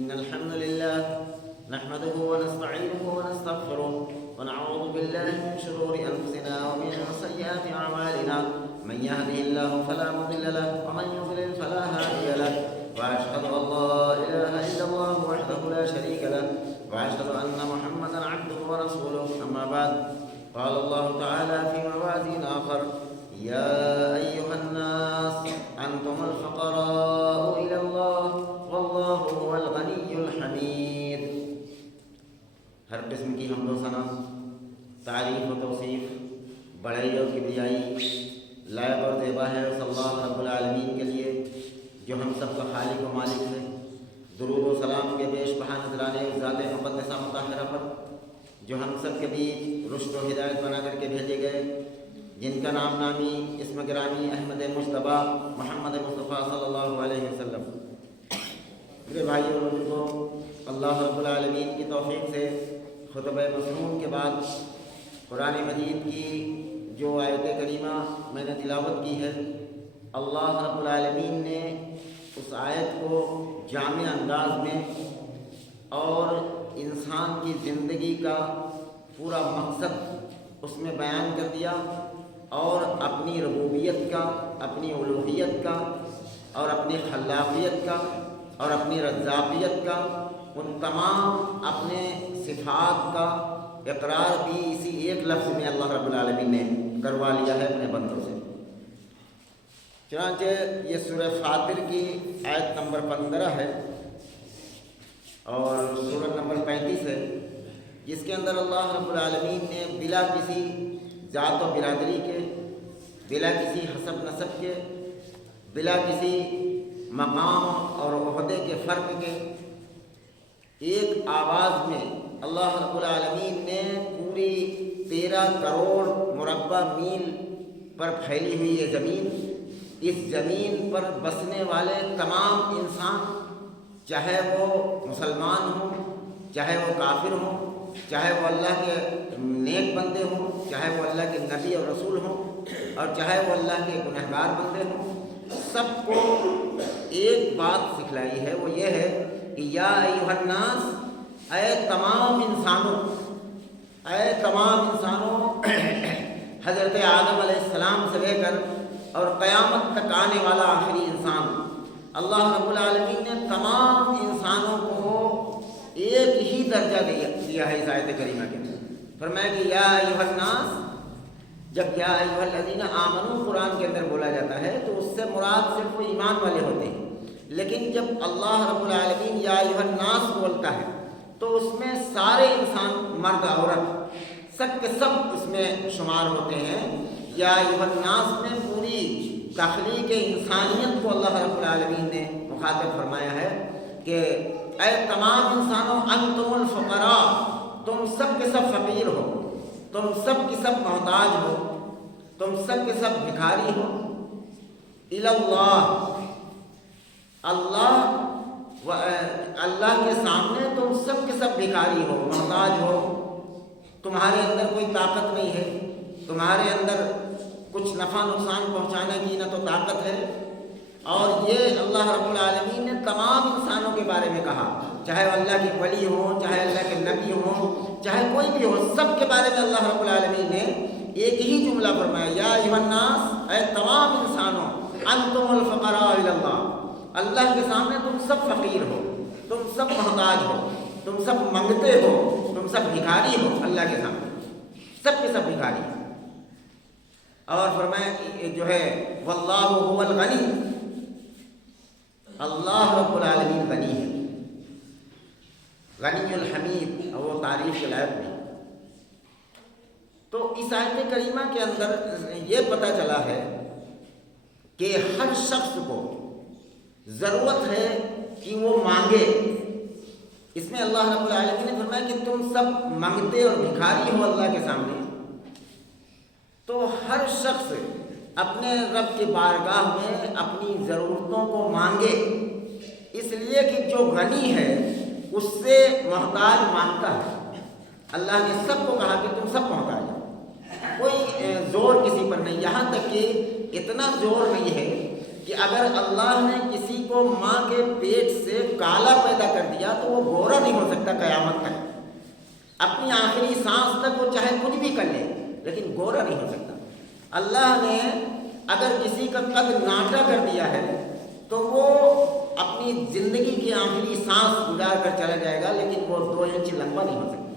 إن الحمد لله نحمده ونستعينه ونستغفره ونعوذ بالله من شرور أنفسنا ومن سيئات أعمالنا من يهده الله فلا مضل له ومن يضلل فلا هادي له وأشهد أن لا إله إلا الله وحده لا شريك له وأشهد أن محمدا عبده ورسوله أما بعد قال الله تعالى في موازين آخر يا أيها الناس أنتم الفقراء إلى الله والله هو الغني الحميد. ہر قسم کی حمد و ثنا، تعریف و توصیف بڑائی اور کبریائی لائق اور زیبا ہے اس اللہ رب العالمین کے لیے جو ہم سب کا خالق و مالک ہے. درود و سلام کے بیش بہا نذرانے اس ذات مقدسہ مطہرہ پر جو ہم سب کے بیچ رشد و ہدایت بنا کر کے بھیجے گئے، جن کا نام نامی اسم گرامی احمد مجتبیٰ محمد مصطفیٰ صلی اللہ علیہ وسلم. میرے بھائیوں اور بزرگوں، اللہ رب العالمین کی توفیق سے خطبہ مسنون کے بعد قرآن مجید کی جو آیت کریمہ میں نے تلاوت کی ہے، اللہ رب العالمین نے اس آیت کو جامع انداز میں اور انسان کی زندگی کا پورا مقصد اس میں بیان کر دیا اور اپنی ربوبیت کا، اپنی الوہیت کا اور اپنی خلاقیت کا اور اپنی رزاقیت کا، ان تمام اپنے صفات کا اقرار بھی اسی ایک لفظ میں اللہ رب العالمین نے کروا لیا ہے اپنے بندوں سے. چنانچہ یہ سورہ فاطر کی آیت نمبر 15 ہے اور سورہ نمبر 35 ہے، جس کے اندر اللہ رب العالمین نے بلا کسی ذات و برادری کے، بلا کسی حسب نسب کے، بلا کسی مقام اور عہدے کے فرق کے، ایک آواز میں اللہ رب العالمین نے پوری 13 کروڑ مربع میل پر پھیلی ہوئی یہ زمین، اس زمین پر بسنے والے تمام انسان، چاہے وہ مسلمان ہوں، چاہے وہ کافر ہوں، چاہے وہ اللہ کے نیک بندے ہوں، چاہے وہ اللہ کے نبی اور رسول ہوں، اور چاہے وہ اللہ کے گنہگار بندے ہوں، سب کو ایک بات سکھلائی ہے، وہ یہ ہے کہ یا ایھا الناس، اے تمام انسانوں، اے تمام انسانوں، حضرت آدم علیہ السلام سے لے کر اور قیامت تک آنے والا آخری انسان، اللہ رب العالمین نے تمام انسانوں کو ایک ہی درجہ دیا ہے اس آیت کریمہ کے اندر. فرمایا کہ یا ایھا الناس، جب یا ایھا الذین آمنوا قرآن کے اندر بولا جاتا ہے تو اس سے مراد صرف وہ ایمان والے ہوتے ہیں، لیکن جب اللہ رب العالمین یا ایھا الناس بولتا ہے تو اس میں سارے انسان، مرد عورت، سب کے سب اس میں شمار ہوتے ہیں. یا ایھا الناس میں پوری تخلیق انسانیت کو اللہ رب العالمین نے مخاطب فرمایا ہے کہ اے تمام انسانوں، انتم الفقراء، تم سب کے سب فقیر ہو، تم سب کے سب محتاج ہو، تم سب کے سب بھکاری ہو. الی اللہ، اللہ کے سامنے تم سب کے سب بھکاری ہو، محتاج ہو. تمہارے اندر کوئی طاقت نہیں ہے، تمہارے اندر کچھ نفع نقصان پہنچانے کی نہ تو طاقت ہے. اور یہ اللہ رب العالمین نے تمام انسانوں کے بارے میں کہا، چاہے وہ اللہ کے ولی ہوں، چاہے اللہ کے نبی ہوں، چاہے کوئی بھی ہو، سب کے بارے میں اللہ رب العالمین نے ایک ہی جملہ فرمایا، یا ایھا الناس، اے تمام انسانوں، انتم الفقراء الی اللہ، اللہ کے سامنے تم سب فقیر ہو، تم سب محتاج ہو، تم سب منگتے ہو، تم سب بھکاری ہو اللہ کے سامنے، سب کے سب بھکاری. اور فرمایا کہ جو ہے واللہ هو الغنی، اللہ رب العالمین غنی ہے، غنی الحمید، اور وہ تعریف کے لائق بھی. تو اس آیت کریمہ کے اندر یہ پتہ چلا ہے کہ ہر شخص کو ضرورت ہے کہ وہ مانگے. اس میں اللہ رب العالمین نے فرمایا کہ تم سب مانگتے اور بھکاری ہو اللہ کے سامنے. تو ہر شخص اپنے رب کی بارگاہ میں اپنی ضرورتوں کو مانگے، اس لیے کہ جو غنی ہے اس سے محتاج مانگتا ہے. اللہ نے سب کو کہا کہ تم سب محتاج ہو، کوئی زور کسی پر نہیں. یہاں تک کہ اتنا زور نہیں ہے کہ اگر اللہ نے کسی کو ماں کے پیٹ سے کالا پیدا کر دیا تو وہ گورا نہیں ہو سکتا قیامت تک. اپنی آخری سانس تک وہ چاہے کچھ بھی کر لے لیکن گورا نہیں ہو سکتا. اللہ نے اگر کسی کا قد ناٹا کر دیا ہے تو وہ اپنی زندگی کی آخری سانس گزار کر چلا جائے گا لیکن وہ 2 انچ لمبا نہیں ہو سکتا.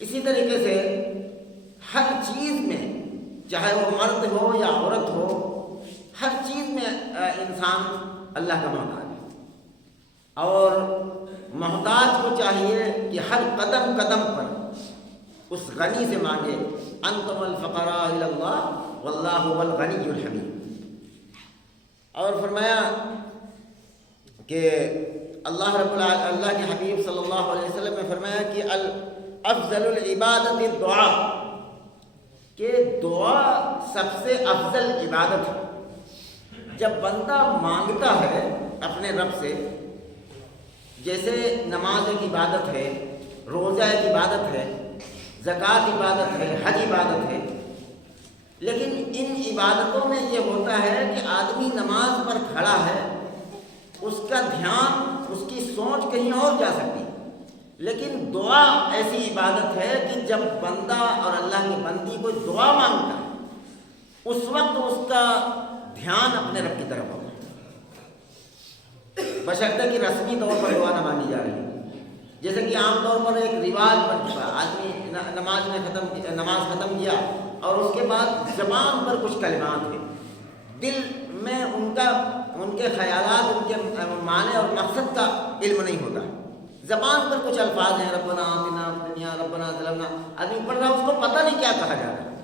اسی طریقے سے ہر چیز میں چاہے وہ مرد ہو یا عورت ہو ہر چیز میں انسان اللہ کا محتاج ہے اور محتاج کو چاہیے کہ ہر قدم قدم پر اس غنی سے مانگے. انتم الفقراء الی اللہ واللہ هو الغنی الحمید. اور فرمایا کہ اللہ کے حبیب صلی اللہ علیہ وسلم نے فرمایا کہ افضل العبادت الدعاء کہ دعا سب سے افضل عبادت ہے. جب بندہ مانگتا ہے اپنے رب سے، جیسے نماز ایک عبادت ہے، روزہ ایک عبادت ہے، زکوٰۃ عبادت ہے، حج عبادت ہے، لیکن ان عبادتوں میں یہ ہوتا ہے کہ آدمی نماز پر کھڑا ہے، اس کا دھیان، اس کی سوچ کہیں اور جا سکتی. لیکن دعا ایسی عبادت ہے کہ جب بندہ اور اللہ کی بندی کو دعا مانگتا ہے اس وقت اس کا دھیان اپنے رب کی طرف ہوگا، بشرطے کہ رسمی طور پر دعا نہ مانگی جا رہی ہے. جیسے کہ عام طور پر ایک رواج بن چکا، آدمی نماز ختم کیا اور اس کے بعد زبان پر کچھ کلمات ہیں، دل میں ان کے خیالات، ان کے معنی اور مقصد کا علم نہیں ہوتا. زبان پر کچھ الفاظ ہیں، ربنا آتنا فی الدنیا ربنا ظلمنا، آدمی پڑھ رہا ہے، اس کو پتہ نہیں کیا کہا جا رہا ہے.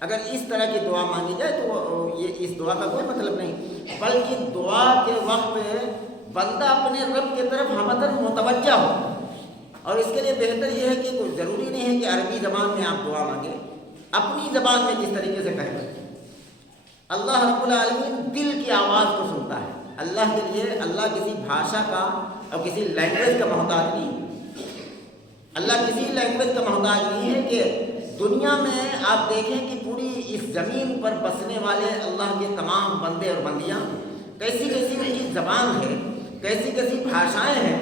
اگر اس طرح کی دعا مانگی جائے تو یہ اس دعا کا کوئی مطلب نہیں، بلکہ دعا کے وقت بندہ اپنے رب کی طرف ہمدن متوجہ ہو. اور اس کے لیے بہتر یہ ہے کہ کوئی ضروری نہیں ہے کہ عربی زبان میں آپ دعا مانگیں، اپنی زبان میں جس طریقے سے کہیں. اللہ رب العالمین دل کی آواز کو سنتا ہے. اللہ کے لیے اللہ کسی بھاشا کا اور کسی لینگویج کا محتاج نہیں ہے. اللہ کسی لینگویج کا محتاج نہیں ہے. کہ دنیا میں آپ دیکھیں کہ پوری اس زمین پر بسنے والے اللہ کے تمام بندے اور بندیاں کیسی کیسی ان کی زبان ہے، کیسی کیسی بھاشائیں ہیں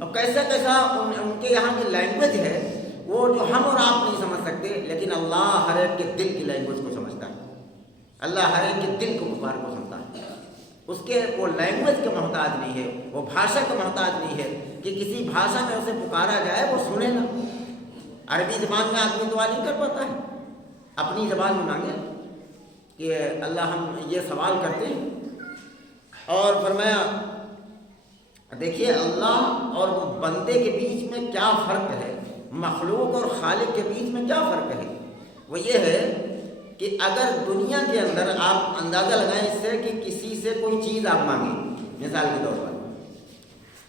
اور کیسا کیسا ان کے یہاں کی لینگویج ہے، وہ جو ہم اور آپ نہیں سمجھ سکتے، لیکن اللہ ہر ایک کے دل کی لینگویج کو سمجھتا ہے. اللہ ہر ایک کے دل کو پکار کو سنتا ہے. اس کے وہ لینگویج کا محتاج نہیں ہے، وہ بھاشا کا محتاج نہیں ہے کہ کسی بھاشا میں اسے پکارا جائے وہ سنے نا. عربی زبان میں آدمی دعا نہیں کر پاتا ہے، اپنی زبان میں مانگے کہ اللہ ہم یہ سوال کرتے ہیں. اور فرمایا دیکھیے اللہ اور بندے کے بیچ میں کیا فرق ہے، مخلوق اور خالق کے بیچ میں کیا فرق ہے. وہ یہ ہے کہ اگر دنیا کے اندر آپ اندازہ لگائیں اس سے کہ کسی سے کوئی چیز آپ مانگیں، مثال کے طور پر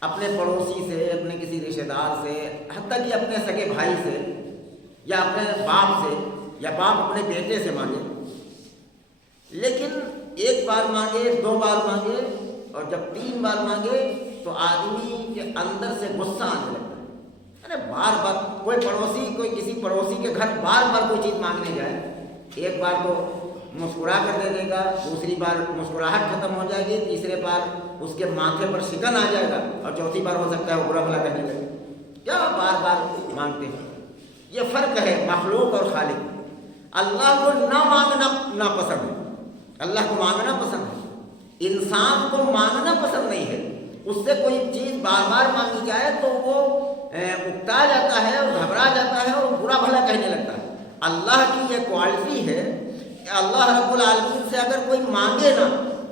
اپنے پڑوسی سے، اپنے کسی رشتہ دار سے، حتیٰ کہ اپنے سگے بھائی سے یا اپنے باپ سے، یا باپ اپنے بیٹے سے مانگے، لیکن ایک بار مانگے، 2 بار مانگے اور جب 3 بار مانگے تو آدمی کے اندر سے غصہ آنے لگتا ہے. ارے بار بار کوئی کسی پڑوسی کے گھر بار بار کوئی چیز مانگنے جائے، ایک بار تو مسکرا کر دے دے گا، دوسری بار مسکراہٹ ختم ہو جائے گی، تیسرے بار اس کے ماتھے پر شکن آ جائے گا اور چوتھی بار ہو سکتا ہے وہ برا بھلا کہنے لگے. کیا بار بار مانگتے ہیں؟ یہ فرق ہے مخلوق اور خالق. اللہ کو نہ مانگنا ناپسند ہے، اللہ کو مانگنا پسند ہے. انسان کو مانگنا پسند نہیں ہے. اس سے کوئی چیز بار بار مانگی جائے تو وہ اکتا جاتا ہے اور گھبرا جاتا ہے اور برا بھلا کہنے لگتا ہے. اللہ کی یہ کوالٹی ہے کہ اللہ رب العالمین سے اگر کوئی مانگے نا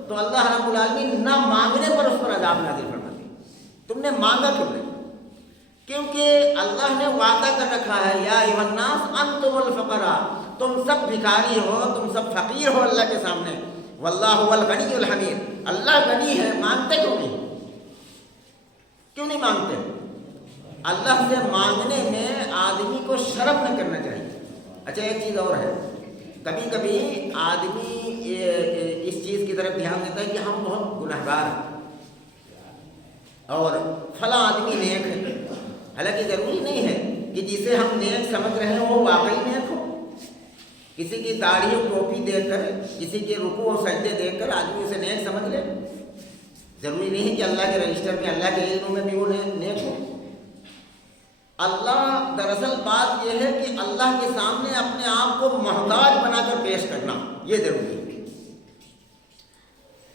تو اللہ رب العالمین نہ مانگنے پر اس پر عذاب نازل فرماتے ہیں. تم نے مانگا کیوں نہیں؟ کیونکہ اللہ نے وعدہ کر رکھا ہے یا ایھا الناس انتم الفقراء، تم سب بھکاری ہو، تم سب فقیر ہو اللہ کے سامنے. واللہ هو الغنی الحمید، اللہ غنی ہے. مانگتے کیوں نہیں؟ کیوں نہیں مانگتے؟ اللہ سے مانگنے میں آدمی کو شرم نہ کرنا چاہیے. اچھا ایک چیز اور ہے، کبھی کبھی آدمی اس چیز کی طرف دھیان دیتا ہے کہ ہم بہت گنہگار ہیں اور فلاں آدمی نیک ہے. حالانکہ ضروری نہیں ہے کہ جسے ہم نیک سمجھ رہے ہیں وہ واقعی نیک ہو. کسی کی داڑھی اور ٹوپی دیکھ کر، کسی کے رکوع اور سجدے دیکھ کر آدمی اسے نیک سمجھ لے؟ ضروری نہیں کہ اللہ کے رجسٹر میں، اللہ کے علم میں بھی وہ نیک ہو۔ اللہ، دراصل بات یہ ہے کہ اللہ کے سامنے اپنے آپ کو محتاج بنا کر پیش کرنا یہ ضروری ہے۔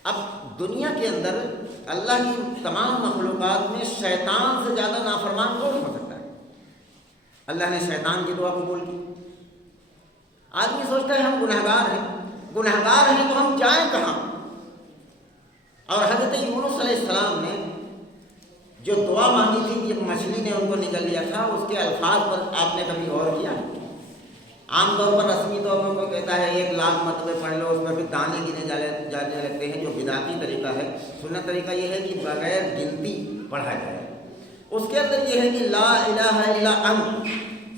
اب دنیا کے اندر اللہ کی تمام مخلوقات میں شیطان سے زیادہ نافرمان کون ہو سکتا ہے؟ اللہ نے شیطان کی دعا قبول کی۔ آدمی سوچتا ہے ہم گنہگار ہیں تو ہم جائیں کہاں؟ اور حضرت یونس علیہ السلام نے جو دعا مانگی تھی کہ مچھلی نے ان کو نگل لیا تھا، اس کے الفاظ پر آپ نے کبھی غور کیا؟ عام طور پر رسمی طور پر کوئی کہتا ہے 1,00,000 مرتبے پڑھ لو، اس میں پھر دانے گنے جانے لگتے ہیں، جو بدعتی طریقہ ہے۔ سنت طریقہ یہ ہے کہ بغیر گنتی پڑھا جائے۔ اس کے اندر یہ ہے کہ لا الہ الا انت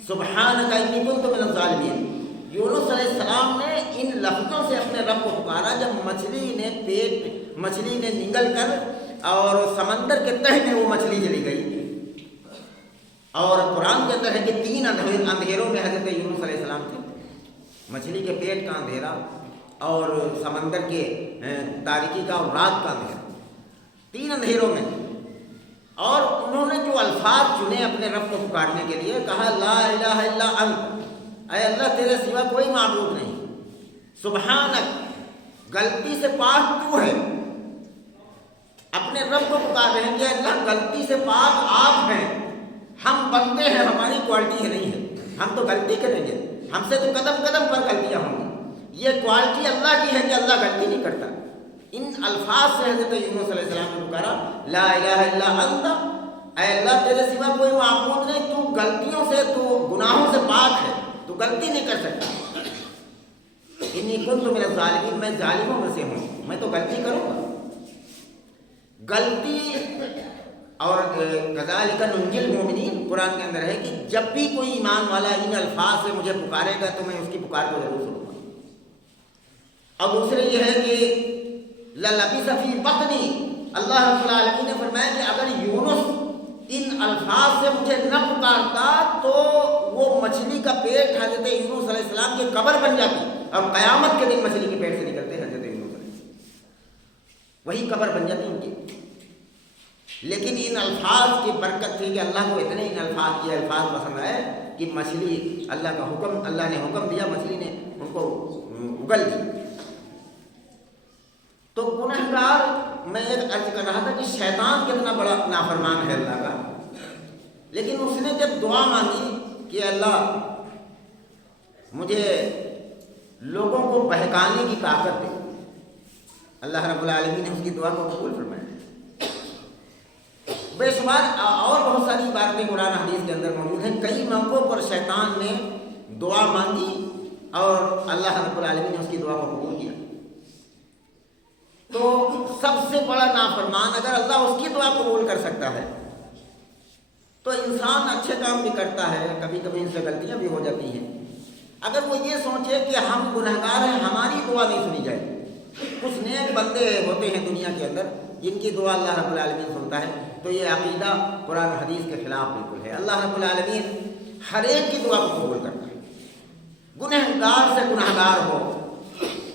سبحانک انی کنت من الظالمین۔ یونس علیہ السلام نے ان لفظوں سے اپنے رب کو پکارا جب مچھلی نے نگل کر اور سمندر کے تہہ میں وہ مچھلی چلی گئی۔ اور قرآن کے اندر ہے کہ 3 اندھیروں میں حضرت یونس علیہ السلام تھے، مچھلی کے پیٹ کا اندھیرا اور سمندر کے تاریکی کا اور رات کا اندھیرا، 3 اندھیروں میں۔ اور انہوں نے جو الفاظ چنے اپنے رب کو پکارنے کے لیے، کہا لا الہ الا انت، اے اللہ تیرے سوا کوئی معبود نہیں، سبحانک غلطی سے پاک تو ہے۔ اپنے رب کو پکار رہے ہیں کہ اللہ غلطی سے پاک آپ ہیں، ہم بندے ہیں، ہماری کوالٹی نہیں ہے، ہم تو غلطی کریں گے، ہم سے تو قدم قدم پر غلطیاں ہوں گی، یہ کوالٹی اللہ کی ہے کہ اللہ غلطی نہیں کرتا۔ ان الفاظ سے حضرت یونس علیہ السلام نے پکارا لا الہ الا انت، اے اللہ تیرے سوا کوئی معبود نہیں، تو غلطیوں سے، تو گناہوں سے پاک ہے، تو غلطی نہیں کر سکتا۔ انی کنت من الظالمین، میں ظالموں میں سے ہوں، میں تو غلطی کروں گا۔ غلطی اور کذالک ننجی المؤمنین، قرآن کے اندر ہے کہ جب بھی کوئی ایمان والا ان الفاظ سے مجھے پکارے گا تو میں اس کی پکار کو ضرور سنوں گا۔ اور دوسرے یہ ہے کہ للبث فی بطنی، اللہ رب العالمین نے فرمایا کہ اگر یونس ان الفاظ سے مجھے نہ پکارتا تو وہ مچھلی کا پیٹ حضرت یونس علیہ السلام کی قبر بن جاتی، اور قیامت کے دن مچھلی کے پیٹ سے نکلتے حضرت یونس علیہ السلام، وہی قبر بن جاتی ان کی۔ لیکن ان الفاظ کی برکت تھی کہ اللہ کو اتنے ان الفاظ پسند آئے کہ مچھلی، اللہ کا حکم، اللہ نے حکم دیا، مچھلی نے ان کو اگل دی۔ تو گنہگار، میں ایک عرض کر رہا تھا کہ شیطان کتنا بڑا نافرمان ہے اللہ کا، لیکن اس نے جب دعا مانگی کہ اللہ مجھے لوگوں کو بہکانے کی طاقت دے، اللہ رب العالمین نے اس کی دعا کو قبول فرمایا۔ بے شمار اور بہت ساری باتیں قرآن حدیث کے اندر موجود ہیں، کئی موقعوں پر شیطان نے دعا مانگی اور اللہ رب العالمین نے اس کی دعا کو قبول کیا۔ تو سب سے بڑا نافرمان اگر اللہ اس کی دعا قبول کر سکتا ہے تو انسان اچھے کام بھی کرتا ہے، کبھی کبھی ان سے غلطیاں بھی ہو جاتی ہیں۔ اگر وہ یہ سوچے کہ ہم گنہگار ہیں، ہماری دعا نہیں سنی جائے، کچھ نیک بندے ہوتے ہیں دنیا کے اندر جن کی دعا اللہ رب العالمین سنتا ہے، تو یہ عقیدہ قرآن حدیث کے خلاف بالکل ہے۔ اللہ رب العالمین ہر ایک کی دعا کو قبول کرتا ہے، گنہگار سے گنہگار ہو،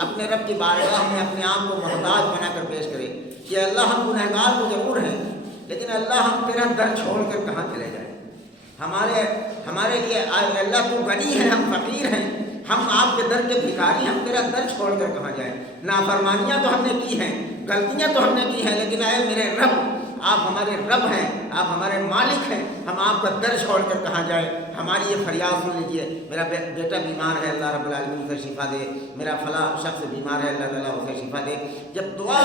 اپنے رب کی بارگاہ میں اپنے آپ کو محتاج بنا کر پیش کرے کہ اللہ ہم گنہگار تو ضرور ہیں، لیکن اللہ ہم تیرا در چھوڑ کر کہاں چلے جائیں، ہمارے لیے اللہ تو غنی ہے، ہم فقیر ہیں، ہم آپ کے در کے بھکاری، ہم تیرا در چھوڑ کر کہاں جائیں۔ نافرمانیاں تو ہم نے کی ہیں، غلطیاں تو ہم نے کی ہیں، لیکن اے میرے رب، آپ ہمارے رب ہیں، آپ ہمارے مالک ہیں، ہم آپ کا در چھوڑ کر کہاں جائیں۔ ہماری یہ فریاد سن لیجیے، میرا بیٹا بیمار ہے، اللہ رب العالمین اسے شفا دے، میرا فلاں شخص بیمار ہے، اللہ تعالیٰ اسے شفا دے۔ جب دعا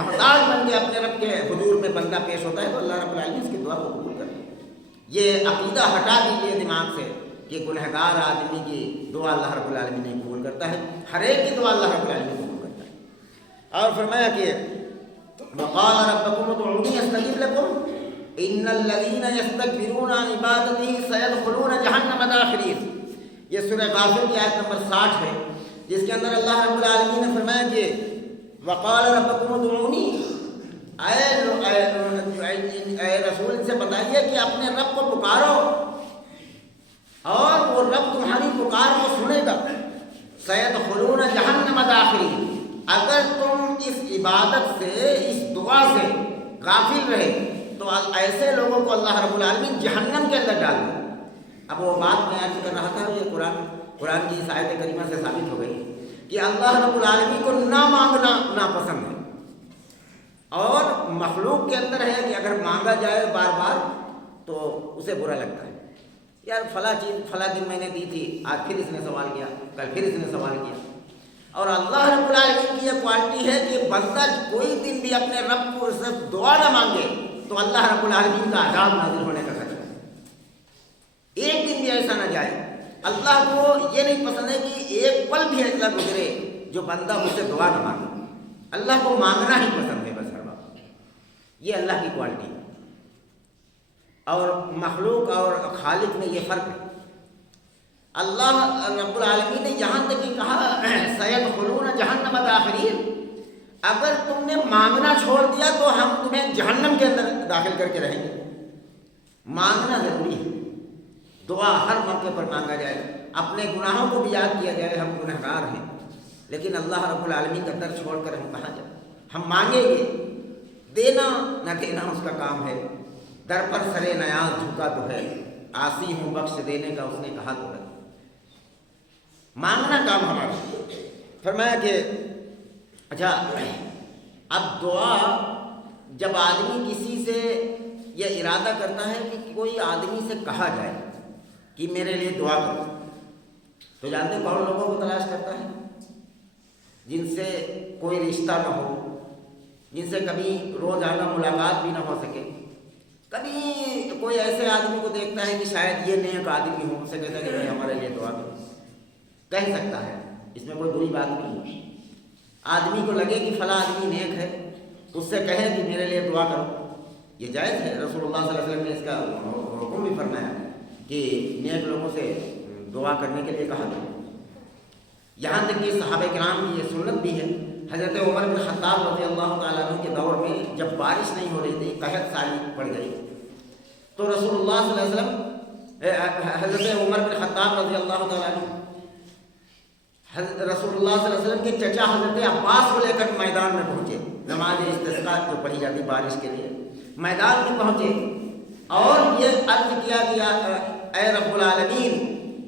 محتاج بن کے اپنے رب کے حضور میں بندہ پیش ہوتا ہے تو اللہ رب العالمین اس کی دعا کو قبول کرتا ہے۔ یہ عقیدہ ہٹا دیجیے دماغ سے کہ گنہگار آدمی کی دعا اللہ رب العالمین نہیں قبول کرتا ہے، ہر ایک کی دعا اللہ رب العالمین قبول کرتا ہے۔ اور فرمایا کہ وقال ربكم ادعوني استجب لكم ان الذين يستكبرون عن عبادتي سيدخلون جهنم داخرين۔ یہ سورہ غافر کی آیت نمبر 60 ہے، جس کے اندر اللہ رب العالمین نے فرمایا کہ وقال ربكم ادعوني، اے رسول ان سے بتائیے کہ اپنے رب کو پکارو اور وہ رب تمہاری پکار کو سنے گا، سیدخلون جہنم داخرین، اگر تم اس عبادت سے، اس دعا سے غافل رہے تو ایسے لوگوں کو اللہ رب العالمین جہنم کے اندر ڈال دے۔ اب وہ بات میں عرض کر رہا تھا، یہ قرآن کی اس آیت کریمہ سے ثابت ہو گئی کہ اللہ رب العالمین کو نہ مانگنا ناپسند ہے، اور مخلوق کے اندر ہے کہ اگر مانگا جائے بار بار تو اسے برا لگتا ہے، یار فلاں چیز فلاں دن میں نے دی تھی، آج پھر اس نے سوال کیا، کل پھر اس نے سوال کیا۔ اور اللہ رب العالمین کی یہ کوالٹی ہے کہ بندہ کوئی دن بھی اپنے رب کو صرف دعا نہ مانگے تو اللہ رب العالمین کا عذاب نازل ہونے کا خطرہ ہے۔ ایک دن بھی ایسا نہ جائے، اللہ کو یہ نہیں پسند ہے کہ ایک پل بھی ایسا گزرے جو بندہ مجھ سے دعا نہ مانگے۔ اللہ کو مانگنا ہی پسند ہے بس ہر وقت، یہ اللہ کی کوالٹی ہے۔ اور مخلوق اور خالق میں یہ فرق ہے۔ اللہ رب العالمین نے یہاں تک ہی کہا سیدخلون جہنم داخرین، اگر تم نے مانگنا چھوڑ دیا تو ہم تمہیں جہنم کے اندر داخل کر کے رہیں گے۔ مانگنا ضروری ہے، دعا ہر موقع پر مانگا جائے، اپنے گناہوں کو بھی یاد کیا جائے، ہم گنہگار ہیں، لیکن اللہ رب العالمین کا در چھوڑ کر ہم کہاں جائیں؟ ہم مانگیں گے، دینا نہ دینا اس کا کام ہے، در پر سرے نیاز جھکا تو ہے، عاصی ہوں بخش دینے کا اس نے کہا تو ہے۔ مانگنا کام ہمارا۔ فرمایا کہ اچھا اب دعا، جب آدمی کسی سے یہ ارادہ کرتا ہے کہ کوئی آدمی سے کہا جائے کہ میرے لیے دعا کرو، تو جانتے کون لوگوں کو تلاش کرتا ہے؟ جن سے کوئی رشتہ نہ ہو، جن سے کبھی روزانہ ملاقات بھی نہ ہو سکے۔ کبھی کوئی ایسے آدمی کو دیکھتا ہے کہ شاید یہ نیک آدمی ہو، اسے کہتا ہے کہ بھائی ہمارے لیے دعا کرو، کہہ سکتا ہے، اس میں کوئی بری بات نہیں ہے۔ آدمی کو لگے کہ فلاں آدمی نیک ہے، اس سے کہے کہ میرے لیے دعا کرو، یہ جائز ہے۔ رسول اللہ صلی اللہ علیہ وسلم نے اس کا حکم بھی فرمایا کہ نیک لوگوں سے دعا کرنے کے لیے کہا تھا۔ یہاں تک کہ صحابہ کرام کی یہ سنت بھی ہے۔ حضرت عمر بن خطاب رضی اللہ تعالیٰ عنہ کے دور میں جب بارش نہیں ہو رہی تھی، قحط سالی پڑ گئی، تو رسول اللہ صلی اللہ علیہ وسلم، حضرت عمر بن خطاب رضی اللہ تعالیٰ عنہ رسول اللہ صلی اللہ علیہ وسلم کے چچا حضرت عباس کو لے کر میدان میں پہنچے، نماز استسقاء جو پڑھی جاتی بارش کے لیے، میدان میں پہنچے اور یہ عرض کیا کہ اے رب العالمین،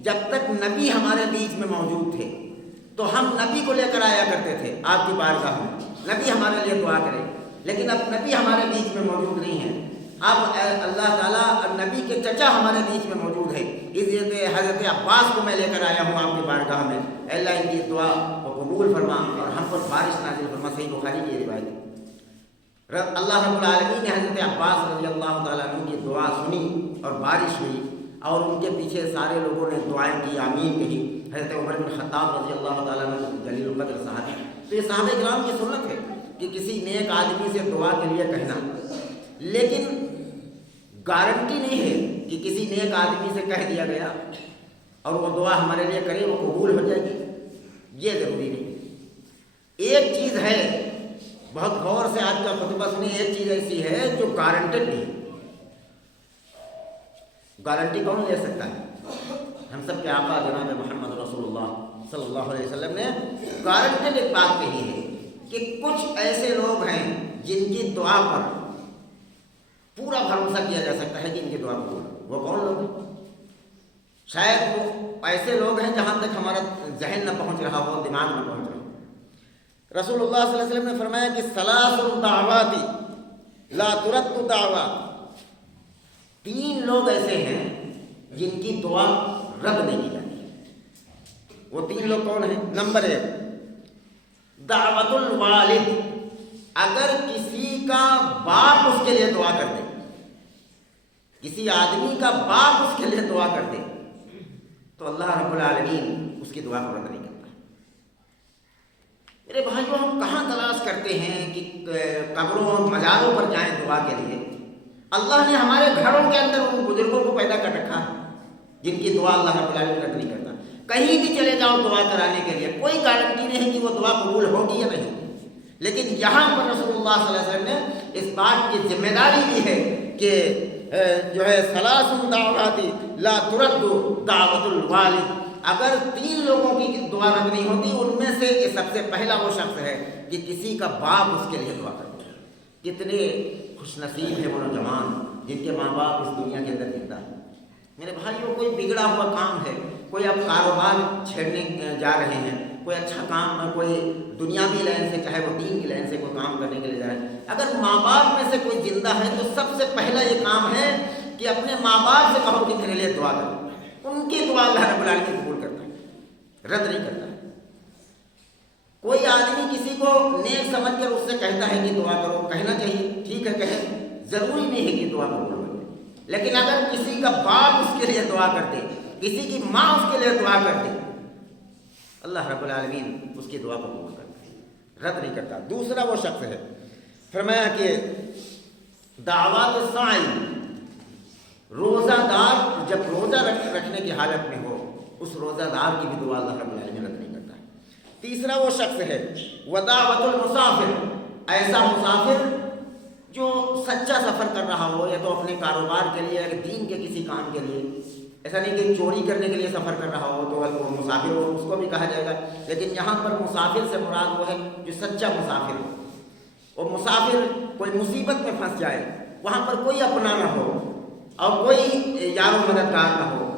جب تک نبی ہمارے بیچ میں موجود تھے تو ہم نبی کو لے کر آیا کرتے تھے آپ کی بارگاہ میں، نبی ہمارے لیے دعا کرے، لیکن اب نبی ہمارے بیچ میں موجود نہیں ہے، اب اللہ تعالیٰ نبی کے چچا ہمارے بیچ میں موجود ہے، اس لیے حضرت عباس کو میں لے کر آیا ہوں آپ کی بارگاہ میں، اے اللہ ان کی دعا کو قبول فرما اور ہم پر بارش نازل فرما۔ صحیح بخاری کی یہ روایت ہے۔ اللہ رب العالمین نے حضرت عباس رضی اللہ تعالیٰ عنہ کی دعا سنی اور بارش ہوئی، اور ان کے پیچھے سارے لوگوں نے دعائیں کی، آمین کہی۔ حضرت عمر بن خطاب رضی اللہ تعالیٰ عنہ جلیل القدر صحابی، تو یہ صحابہ کرام کی سنت ہے کہ کسی نیک آدمی سے دعا کے لیے کہنا، لیکن گارنٹی نہیں ہے کہ کسی نیک آدمی سے کہہ دیا گیا اور وہ دعا ہمارے لیے کرے وہ قبول ہو جائے گی، یہ ضروری نہیں۔ ایک چیز ہے، بہت غور سے آج کا خطبہ سنیں، ایک چیز ایسی ہے جو گارنٹیڈ نہیں ہے۔ گارنٹی کون لے سکتا ہے؟ ہم سب کے آقا جناب محمد رسول اللہ صلی اللہ علیہ وسلم نے گارنٹیڈ ایک بات کہی ہے کہ کچھ ایسے لوگ ہیں جن کی دعا پر پورا بھروسہ کیا جا سکتا ہے کہ ان کی دعا قبول۔ وہ کون لوگ ہیں؟ شاید وہ ایسے لوگ ہیں جہاں تک ہمارا ذہن نہ پہنچ رہا ہو، دماغ نہ پہنچ رہا ہو۔ رسول اللہ صلی اللہ علیہ وسلم نے فرمایا کہ ثلاث دعوات لا ترد دعوی، تین لوگ ایسے ہیں جن کی دعا رد نہیں کی جاتی۔ وہ تین لوگ کون ہیں؟ نمبر 1 دعوت الوالد، اگر کسی کا باپ اس کے لیے دعا کر دے، کسی آدمی کا باپ اس کے لیے دعا کر دے تو اللہ رب العالمین اس کی دعا کو رد نہیں کرتا۔ میرے بھائیوں، ہم کہاں تلاش کرتے ہیں کہ قبروں اور مزاروں پر جائیں دعا کے لیے؟ اللہ نے ہمارے گھروں کے اندر ان بزرگوں کو پیدا کر رکھا ہے جن کی دعا اللہ رب العالمین رد نہیں کرتا۔ کہیں بھی چلے جاؤ دعا کرانے کے لیے، کوئی گارنٹی نہیں ہے کہ وہ دعا قبول ہوگی یا نہیں، لیکن یہاں پر رسول اللہ صلی اللہ علیہ وسلم نے اس بات کی ذمہ داری بھی ہے کہ جو ہے ثلاث دعوات لا ترد دعوت الوالد، اگر 3 لوگوں کی دعا رکھنی ہوتی، ان میں سے سب سے پہلا وہ شخص ہے کہ کسی کا باپ اس کے لیے دعا کرتا ہے۔ کتنے خوش نصیب ہیں وہ نوجوان جن کے ماں باپ اس دنیا کے اندر زندہ ہیں۔ میرے بھائیوں، کوئی بگڑا ہوا کام ہے، کوئی اب کاروبار چھیڑنے جا رہے ہیں، کوئی اچھا کام، کوئی دنیاوی لائن سے چاہے وہ دین کی لائن سے کوئی کام کرنے کے لیے جا رہے ہیں، اگر ماں باپ میں سے کوئی زندہ ہے تو سب سے پہلا یہ کام ہے کہ اپنے ماں باپ سے کہو کہ میرے لیے دعا کرو۔ ان کی دعا اللہ رب العالمین قبول کرتا ہے، رد نہیں کرتا ہے۔ کوئی آدمی کسی کو نیک سمجھ کر اس سے کہتا ہے کہ دعا کرو، کہنا چاہیے، ٹھیک ہے کہے، ضروری نہیں ہے کہ دعا قبول ہو۔ لیکن اگر کسی کا باپ اس کے لیے دعا کرتے، کسی کی ماں اس کے لیے دعا کرتے، اللہ رب العالمین اس کی دعا کو قبول کرتا ہے، رد نہیں کرتا۔ دوسرا وہ شخص ہے، فرمایا کہ دعوات الصائم، روزہ دار جب روزہ رکھنے کی حالت میں ہو، اس روزہ دار کی بھی دعا اللہ رب العالمین رد نہیں کرتا ہے۔ تیسرا وہ شخص ہے ودعوت المسافر، ایسا مسافر جو سچا سفر کر رہا ہو، یا تو اپنے کاروبار کے لیے یا دین کے کسی کام کے لیے، ایسا نہیں کہ چوری کرنے کے لیے سفر کر رہا ہو تو وہ مسافر ہو، اس کو بھی کہا جائے گا، لیکن یہاں پر مسافر سے مراد وہ ہے جو سچا مسافر ہو۔ اور مسافر کوئی مصیبت میں پھنس جائے، وہاں پر کوئی اپنا نہ ہو اور کوئی یار و مددگار نہ ہو،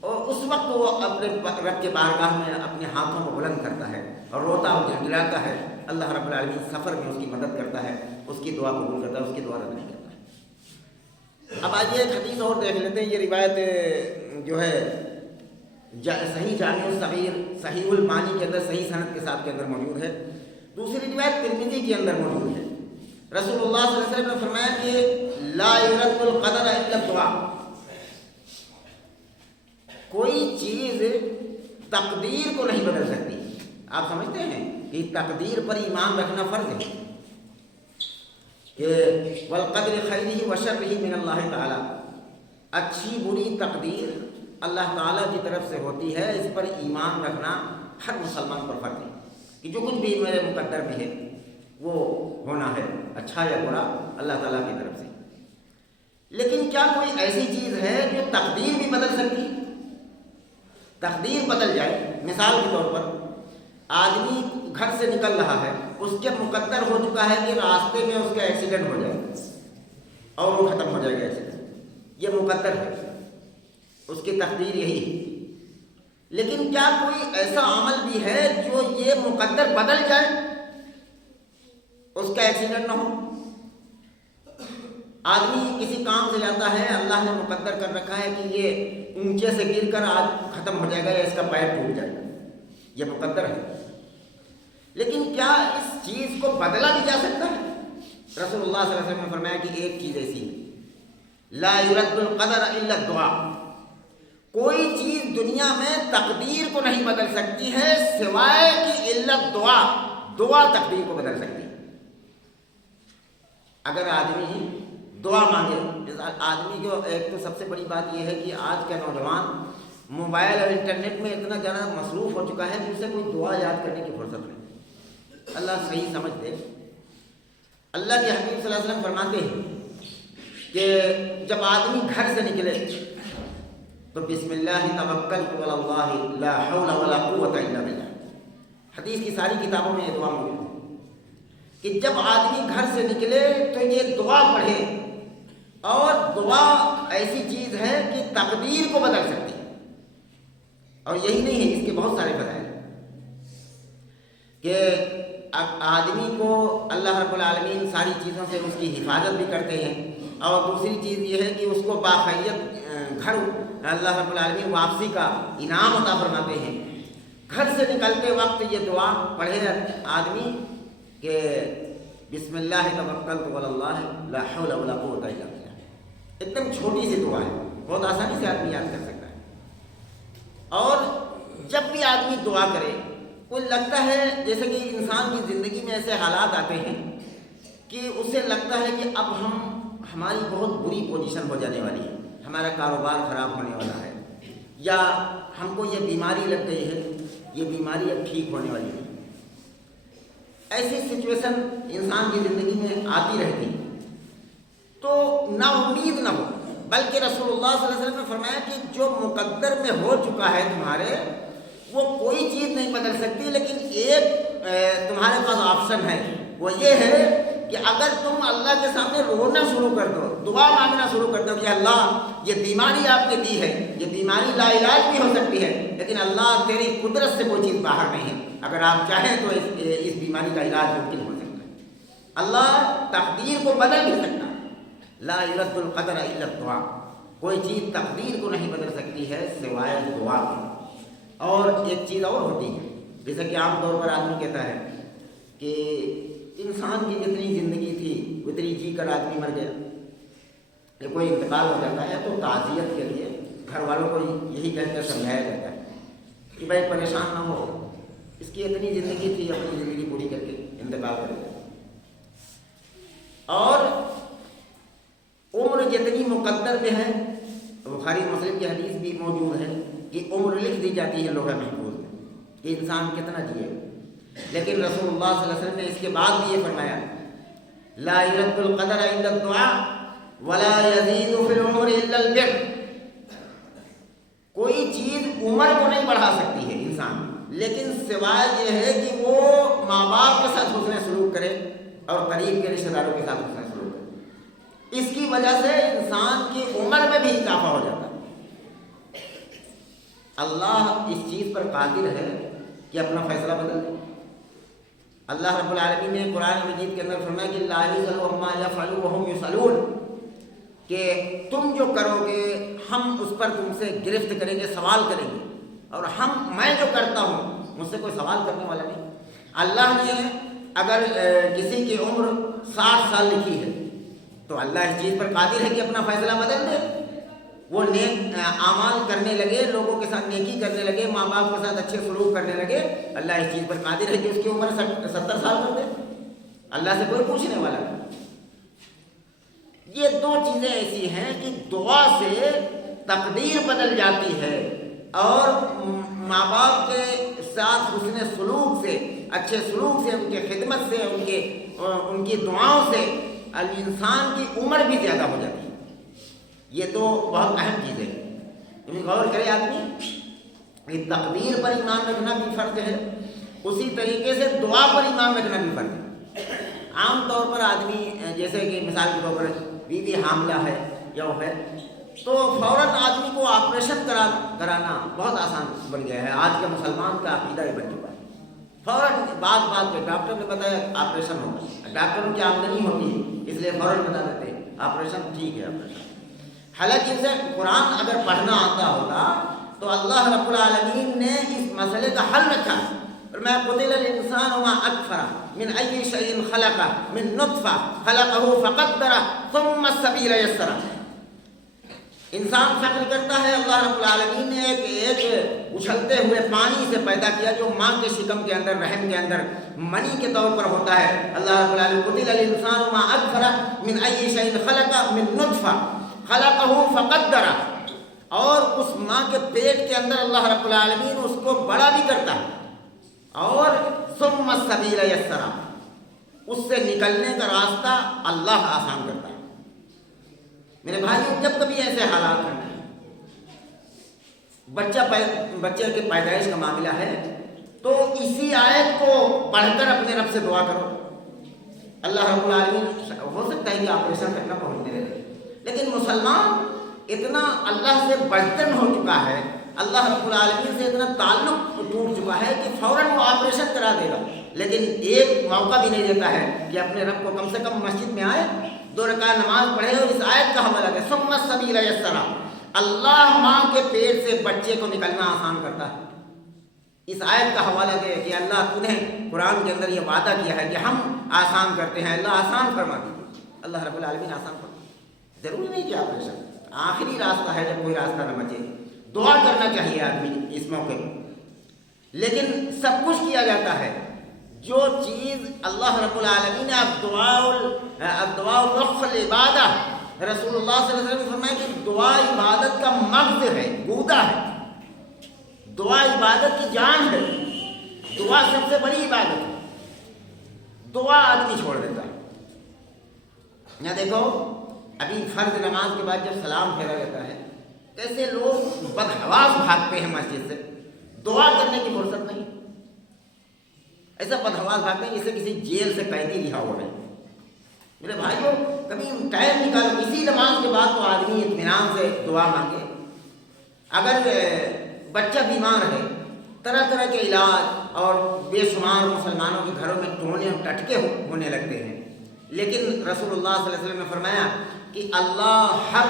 اور اس وقت وہ اپنے رب کے بارگاہ میں اپنے ہاتھوں کو بلند کرتا ہے اور روتا اور گڑگڑاتا ہے، اللہ رب العالمین سفر میں اس کی مدد کرتا ہے، اس کی دعا قبول کرتا ہے، اس کی دعا رد نہیں کرتا ہے۔ اب آئیے ایک حدیث اور دیکھ لیتے ہیں۔ یہ روایت جو ہے صحیح جامع الصغیر صحیح المانی کے اندر صحیح سند کے ساتھ کے اندر موجود ہے۔ دوسری روایت ترمذی کے اندر موجود ہے۔ رسول اللہ صلی اللہ علیہ وسلم نے فرمایا کہ لا يرد القدر الا الدعاء، کوئی چیز تقدیر کو نہیں بدل سکتی۔ آپ سمجھتے ہیں کہ تقدیر پر ایمان رکھنا فرض ہے کہ والقدر خیرہ وشرہ من اللہ تعالی، اچھی بری تقدیر اللہ تعالیٰ کی طرف سے ہوتی ہے، اس پر ایمان رکھنا ہر مسلمان پر فرض ہے کہ جو کچھ بھی میرے مقدر میں ہے وہ ہونا ہے، اچھا یا برا اللہ تعالیٰ کی طرف سے۔ لیکن کیا کوئی ایسی چیز ہے جو تقدیر بھی بدل سکتی؟ تقدیر بدل جائے، مثال کے طور پر آدمی گھر سے نکل رہا ہے، اس کے مقدر ہو چکا ہے کہ راستے میں اس کا ایکسیڈنٹ ہو جائے اور وہ ختم ہو جائے گا ایکسیڈنٹ، یہ مقدر ہے، اس کی تقدیر یہی ہے۔ لیکن کیا کوئی ایسا عمل بھی ہے جو یہ مقدر بدل جائے، اس کا ایکسیڈنٹ نہ ہو؟ آدمی کسی کام سے جاتا ہے، اللہ نے مقدر کر رکھا ہے کہ یہ اونچے سے گر کر آج ختم ہو جائے گا یا اس کا پیر ٹوٹ جائے گا، یہ مقدر ہے، لیکن کیا اس چیز کو بدلا بھی جا سکتا ہے؟ رسول اللہ صلی اللہ علیہ وسلم نے فرمایا کہ ایک چیز ایسی ہے، لا يرد القدر الا الدعاء، کوئی چیز دنیا میں تقدیر کو نہیں بدل سکتی ہے سوائے کہ الا الدعاء، دعا تقدیر کو بدل سکتی ہے۔ اگر آدمی دعا مانگے، آدمی کو ایک تو سب سے بڑی بات یہ ہے کہ آج کا نوجوان موبائل اور انٹرنیٹ میں اتنا زیادہ مصروف ہو چکا ہے کہ اسے کوئی دعا یاد کرنے کی فرصت نہیں۔ اللہ صحیح سمجھ دے۔ اللہ کے حبیب صلی اللہ علیہ وسلم فرماتے ہیں کہ جب آدمی گھر سے نکلے تو بسم اللہ توکلت علی اللہ لا حول ولا قوت الا باللہ، حدیث کی ساری کتابوں میں یہ دعا موجود ہے کہ جب آدمی گھر سے نکلے تو یہ دعا پڑھے، اور دعا ایسی چیز ہے کہ تقدیر کو بدل سکتی ہے۔ اور یہی نہیں ہے، اس کے بہت سارے فضائل ہیں کہ آدمی کو اللہ رب العالمین ساری چیزوں سے اس کی حفاظت بھی کرتے ہیں، اور دوسری چیز یہ ہے کہ اس کو باخیریت گھر اللہ رب العالمین واپسی کا انعام عطا فرماتے ہیں۔ گھر سے نکلتے وقت یہ دعا پڑھے آدمی کہ بسم اللہ توکلت علی اللہ لا حول ولا قوت الا باللہ، ایک دم چھوٹی سی دعا ہے، بہت آسانی سے آدمی یاد کر سکتا ہے۔ اور جب بھی آدمی دعا کرے، کو لگتا ہے جیسے کہ انسان کی زندگی میں ایسے حالات آتے ہیں کہ اسے لگتا ہے کہ اب ہماری بہت بری پوزیشن ہو جانے والی ہے، ہمارا کاروبار خراب ہونے والا ہے، یا ہم کو یہ بیماری لگ گئی ہے، یہ بیماری اب ٹھیک ہونے والی ہے۔ ایسی سچویشن انسان کی زندگی میں آتی رہتی، تو نا امید نہ ہو، بلکہ رسول اللہ صلی اللہ علیہ وسلم نے فرمایا کہ جو مقدر میں ہو چکا ہے تمہارے، وہ کوئی چیز نہیں بدل سکتی، لیکن ایک تمہارے پاس آپشن ہے، وہ یہ ہے کہ اگر تم اللہ کے سامنے رونا شروع کر دو، دعا مانگنا شروع کر دو کہ اللہ یہ بیماری آپ نے دی ہے، یہ بیماری لا علاج بھی ہو سکتی ہے، لیکن اللہ تیری قدرت سے کوئی چیز باہر نہیں ہے، اگر آپ چاہیں تو اس بیماری کا علاج ممکن ہو سکتا ہے۔ اللہ تقدیر کو بدل نہیں سکتا، لا يرد القدر الا الدعاء، کوئی چیز تقدیر کو نہیں بدل سکتی ہے سوائے دعا کے۔ اور ایک چیز اور ہوتی ہے، جیسے کہ عام طور پر آدمی کہتا ہے کہ انسان کی جتنی زندگی تھی اتنی جی کر آدمی مر گیا، کہ کوئی انتقال ہو جاتا ہے تو تعزیت کے لیے گھر والوں کو یہی کہہ کر سمجھایا جاتا ہے کہ بھائی پریشان نہ ہو، اس کی اتنی زندگی تھی، اپنی زندگی پوری کر کے انتقال کرے گا۔ اور عمر جتنی مقدر میں ہے، بخاری مسلم کی حدیث بھی موجود ہے کہ عمر لکھ دی جاتی ہے لوح محفوظ میں کہ انسان کتنا جیے گا، لیکن رسول اللہ صلی اللہ علیہ وسلم نے اس کے بعد بھی یہ فرمایا لا يرد القدر الا الدعاء ولا يزيد في العمر الا البر، کوئی چیز عمر کو نہیں بڑھا سکتی ہے انسان، لیکن سوائے یہ ہے کہ وہ ماں باپ کے ساتھ حسن سلوک کرے اور قریب کے رشتہ داروں کے ساتھ حسن سلوک کرے، اس کی وجہ سے انسان کی عمر میں بھی اضافہ ہو جاتا ہے۔ اللہ اس چیز پر قادر ہے کہ اپنا فیصلہ بدل دے۔ اللہ رب العالمین نے قرآن مجید کے اندر فرمایا کہ لا یسأل عما یفعل وهم یسألون، کہ تم جو کرو گے ہم اس پر تم سے گرفت کریں گے، سوال کریں گے، اور میں جو کرتا ہوں مجھ سے کوئی سوال کرنے والا نہیں۔ اللہ نے اگر کسی کی عمر 60 سال لکھی ہے تو اللہ اس چیز پر قادر ہے کہ اپنا فیصلہ بدل دے، وہ نیک اعمال کرنے لگے، لوگوں کے ساتھ نیکی کرنے لگے، ماں باپ کے ساتھ اچھے سلوک کرنے لگے، اللہ اس چیز پر قادر ہے کہ اس کی عمر 70 سال کر دے، اللہ سے کوئی پوچھنے والا نہیں۔ یہ دو چیزیں ایسی ہیں کہ دعا سے تقدیر بدل جاتی ہے، اور ماں باپ کے ساتھ حسن سلوک سے، اچھے سلوک سے، ان کے خدمت سے، ان کی دعاؤں سے انسان کی عمر بھی زیادہ ہو جاتی ہے۔ یہ تو بہت اہم چیز ہے، غور کرے آدمی کہ تقدیر پر ایمان رکھنا بھی فرض ہے، اسی طریقے سے دعا پر ایمان رکھنا بھی فرض ہے۔ عام طور پر آدمی جیسے کہ مثال کے طور پر بیوی حاملہ ہے یا وہ ہے تو فوراً آدمی کو آپریشن کرانا بہت آسان بن گیا ہے، آج کا مسلمان کا عقیدہ یہ بن چکا ہے۔ فوراً بات پہ ڈاکٹر نے بتایا آپریشن ہوگا، ڈاکٹروں کی آمدنی ہوتی ہے اس لیے فوراً بتا دیتے ہیں آپریشن ٹھیک ہے آپریشن۔ حالانکہ اسے قرآن اگر پڑھنا آتا ہوگا تو اللہ رب العالمین نے اس مسئلے کا حل رکھا ہے، فرمایا قتل الانسان ما اکفر من ای شیء خلق من نطفہ خلقہ فقدر ثم السبیل یسر۔ انسان فکر کرتا ہے اللہ رب العالمین نے ایک اچھلتے ہوئے پانی سے پیدا کیا جو ماں کے شکم کے اندر، رحم کے اندر منی کے طور پر ہوتا ہے۔ اللہ رب العالمین قتل الانسان ما اکفر من ای شیء خلق من نطفہ خلقہ فقدر، اور اس ماں کے پیٹ کے اندر اللہ رب العالمین اس کو بڑا بھی کرتا ہے، اور ثم السبیل یسر، اس سے نکلنے کا راستہ اللہ آسان کرتا ہے۔ میرے بھائی جب کبھی ایسے حالات ہیں، بچے کے پیدائش کا معاملہ ہے تو اسی آیت کو پڑھ کر اپنے رب سے دعا کرو۔ اللہ رب العالمین ہو سکتا ہے کہ آپریشن کرنا پہنچنے لگے، لیکن مسلمان اتنا اللہ سے برتن ہو چکا ہے، اللہ رب العالمین سے اتنا تعلق ٹوٹ چکا ہے کہ فوراً وہ آپریشن کرا دے گا، لیکن ایک موقع بھی نہیں دیتا ہے کہ اپنے رب کو کم سے کم مسجد میں آئے، 2 رکعت نماز پڑھے اور اس آیت کا حوالہ دے ثم السبیل یسر۔ اللہ ماں کے پیٹ سے بچے کو نکلنا آسان کرتا ہے، اس آیت کا حوالہ دے کہ اللہ تو نے قرآن کے اندر یہ وعدہ کیا ہے کہ ہم آسان کرتے ہیں، اللہ آسان فرما دیجیے۔ اللہ رب العالمین آسان فرما، ضروری نہیں کہ آپریشن آخری راستہ ہے، جب کوئی راستہ نہ بچے دعا کرنا چاہیے آدمی اس موقع پر، لیکن سب کچھ کیا جاتا ہے۔ جو چیز اللہ رب العالمین نے الدعاء رفع العبادہ، رسول اللہ صلی اللہ علیہ وسلم نے فرمایا کہ دعا عبادت کا مغز ہے، گودا ہے، دعا عبادت کی جان ہے، دعا سب سے بڑی عبادت ہے، دعا آدمی چھوڑ دیتا ہے۔ یہاں دیکھو ابھی فرض نماز کے بعد جب سلام پھیرا جاتا ہے کیسے لوگ بدحواس بھاگتے ہیں مسجد سے، دعا کرنے کی فرصت نہیں. ایسا بدحواس بھاگتے ہیں جسے کسی جیل سے قیدی رہا ہوا ہے. میرے بھائیوں کبھی ٹائم نکالو، کسی نماز کے بعد تو آدمی اطمینان سے دعا مانگے. اگر بچہ بیمار ہے، طرح طرح کے علاج اور بے شمار مسلمانوں کے گھروں میں ٹونے اور ٹٹکے ہونے لگتے ہیں، لیکن رسول اللہ صلی اللہ علیہ وسلم نے فرمایا کہ اللہ ہر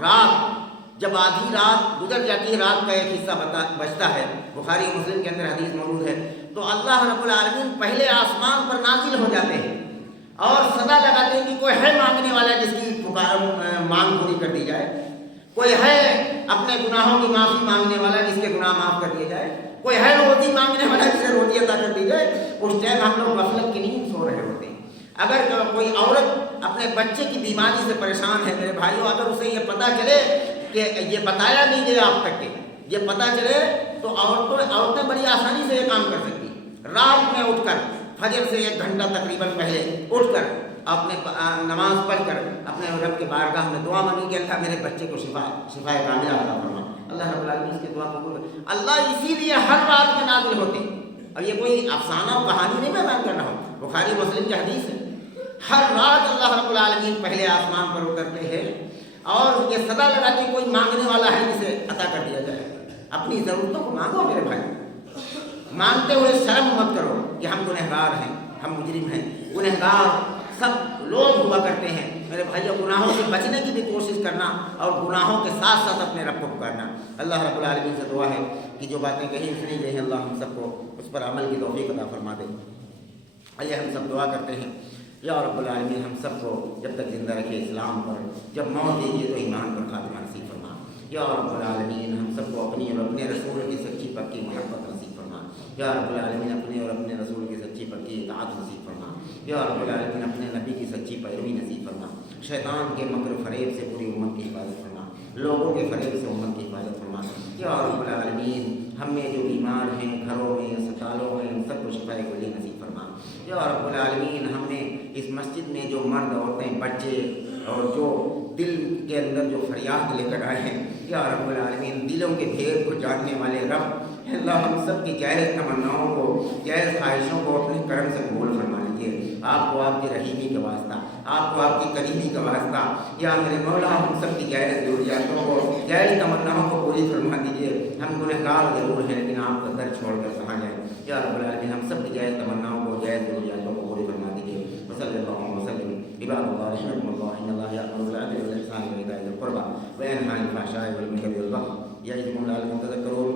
رات جب آدھی رات گزر جاتی ہے، رات کا ایک حصہ بچتا ہے، بخاری و مسلم کے اندر حدیث موجود ہے، تو اللہ رب العالمین پہلے آسمان پر نازل ہو جاتے ہیں اور صدا لگاتے ہیں کہ کوئی ہے مانگنے والا جس کی مانگ پوری کر دی جائے، کوئی ہے اپنے گناہوں کی معافی مانگنے والا جس کے گناہ معاف کر دیے جائے، کوئی ہے روزی مانگنے والا جسے روزی عطا کر دی جائے. اس ٹائم ہم لوگ غفلت کی نیند سو رہے ہوتے ہیں. اگر کوئی عورت اپنے بچے کی بیماری سے پریشان ہے میرے بھائیوں، اگر اسے یہ پتہ چلے کہ یہ بتایا نہیں گیا آپ تک کہ یہ پتہ چلے، تو عورتیں بڑی آسانی سے یہ کام کر سکتی. رات میں اٹھ کر فجر سے 1 گھنٹہ تقریباً پہلے اٹھ کر اپنے نماز پڑھ کر اپنے رب کے بارگاہ میں دعا مانگی کہ اللہ میرے بچے کو شفا کاملہ عطا فرما. اللہ رب العالمین اس کی دعا قبول کرے. اللہ اسی لیے ہر رات میں نازل ہوتے. اور یہ کوئی افسانہ و کہانی نہیں میں بیان کر رہا ہوں، بخاری مسلم کی حدیث ہے. ہر رات اللہ رب العالمین پہلے آسمان پر اترتے ہیں اور یہ صدا لگاتے کوئی مانگنے والا ہے جسے عطا کر دیا جائے. اپنی ضرورتوں کو مانگو میرے بھائی، مانگتے ہوئے شرم مت کرو کہ ہم گنہگار ہیں، ہم مجرم ہیں. گنہگار سب لوگ ہوا کرتے ہیں میرے بھائیوں. گناہوں سے بچنے کی بھی کوشش کرنا اور گناہوں کے ساتھ ساتھ اپنے رب کو پکارنا. اللہ رب العالمین سے دعا ہے کہ جو باتیں کہیں سنی گئی ہیں اللہ ہم سب کو اس پر عمل کی توفیق عطا فرما دے. آئیے ہم سب دعا کرتے ہیں. یا رب العالمین ہم سب کو جب تک زندہ رکھے اسلام پر، جب موت دیجیے تو ایمان پر خاتمہ نصیب فرما. یا رب العالمین ہم سب کو اپنی اور اپنے رسول کی سچی پکی محبت نصیب فرما. یا رب العالمین اپنے اور اپنے رسول کی سچی پکی اطاعت نصیب فرما. یا رب العالمین اپنے نبی کی سچی پیروی نصیب فرما. شیطان کے مکر و فریب سے پوری امت کی حفاظت فرما. لوگوں کے فریب سے امت کی حفاظت فرما. یا رب العالمین ہم میں جو بیمار ہیں گھروں میں اسپتالوں میں ان سب کو شفائے کلی نصیب فرما. یا رب العالمین ہم نے اس مسجد میں جو مرد عورتیں بچے اور جو دل کے اندر جو فریاد لے کر آئے ہیں، یا رب العالمین دلوں کے بھید کو جاننے والے رب اللہ ہم سب کی جائز تمناؤں کو جائز خواہشوں کو اپنے کرم سے قبول فرما لیجیے. آپ کو آپ کی رحیمی کا واسطہ، آپ کو آپ کی کریمی کا واسطہ، یا میرے مولا ہم سب کی جائز ضروریاتوں کو جائز تمناؤں کو پوری فرما دیجیے. ہم گنہگار ضرور ہیں لیکن آپ کا در چھوڑ کر کہاں جائیں. یا رب العالمین ہم سب کی جائز تمناؤں کو جائز ضروریاتوں کو پوری فرما دیجیے. وصلی اللہ وسلم عباد اللہ رحمکم اللہ ان اللہ یأمر بالعدل والإحسان وإيتاء ذی القربى وینہی عن الفحشاء والمنکر والبغی یعظکم لعلکم تذکرون.